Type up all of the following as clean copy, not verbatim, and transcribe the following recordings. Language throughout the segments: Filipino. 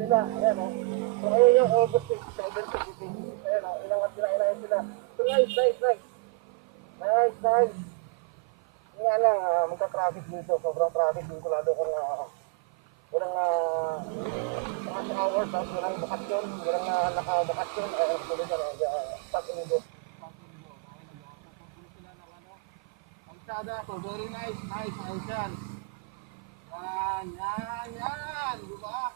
sila, ayan o. So ayun yung August 27, 2026, ayan o, ilang at kinain sila. So nice, nice, nice. Nice, nice. Nga lang, magka-traffic dito, sobrang traffic dito, lalo kung walang rush hour, tapos walang bakasyon, walang nakabakasyon, tuloy na stop and go. Kalsada, so very nice, nice, nice yan. Yan, yan, yan, di ba?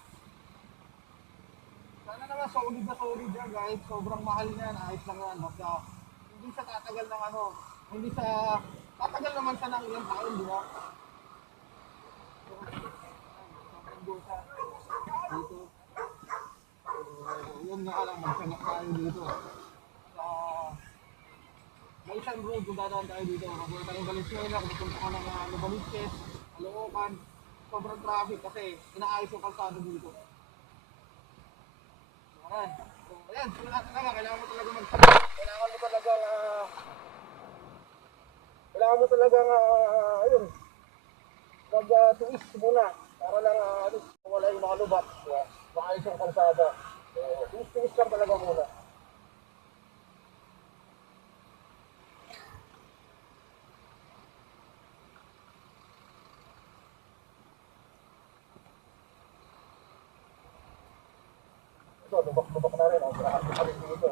Sana naman solid na solid yan guys, sobrang mahal niyan, ayos lang yan, basta hindi sa tatagal ng hindi sa tatagal naman sa ng ilang taon, di ba? Dito. Yun nga lang, magsagak tayo dito. Sa may isang road kung dadaan tayo dito. Mabuhay tayong Valenzuela, kung pupunta ka ng Novaliches, Caloocan, sobrang traffic kasi inaayos yung kalsado dito. Ayan. So, ayan, wala talaga, kailangan mo talaga magsagot. Kailangan mo talagang, ayun, mag-tuwis muna. Para lang, wala yung mga lubat. Maayos yung kalsada. So, tuwis-tuwis lang talaga muna. Ito, lubak-lubak na rin. Grabe pa rin dito.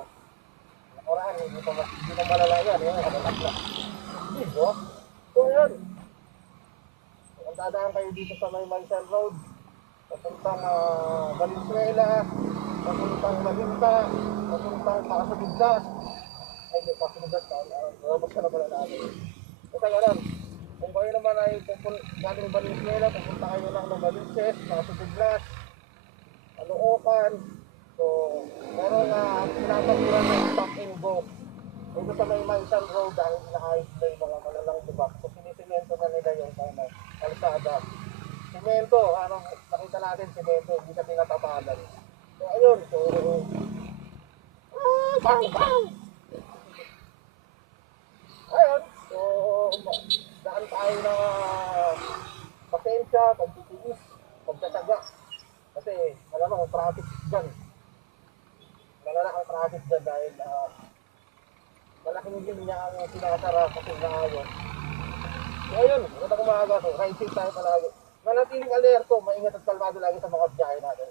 Nakuraan, hindi pa malala yan. Yan, kalalak na. Dito. So, yun. Kung dadaan kayo dito sa may Maysan Road, papuntang Valenzuela, papuntang Malinta, papuntang Pasubiglas. Ay, hindi, Pasubiglas na. Basta na pala natin. Basta gano'n. Kung kayo naman ay galing Valenzuela, papunta kayo lang ng Valences, Pasubiglas, Caloocan. So, meron pinapaturan ng stop and go. Dito sa may Maysan Road dahil inaayos na yung mga malalang dubak. So, sinisimento na nila yung kalsada. Simento, nakita natin simento, hindi siya tinatapalan. So, ayun. So, bang, bang! Ayun. So, daan tayo ng pasensya, pagtitiis, pagtataga. Kasi, malamang traffic dyan. Malala ang traffic dyan dahil malaking linya ang sinasara kasi naayos. So, ayun. Magandang umaga. So, ride safe tayo palagi. Manatiling alerto, maingat at kalmado lagi sa mga biyahe natin.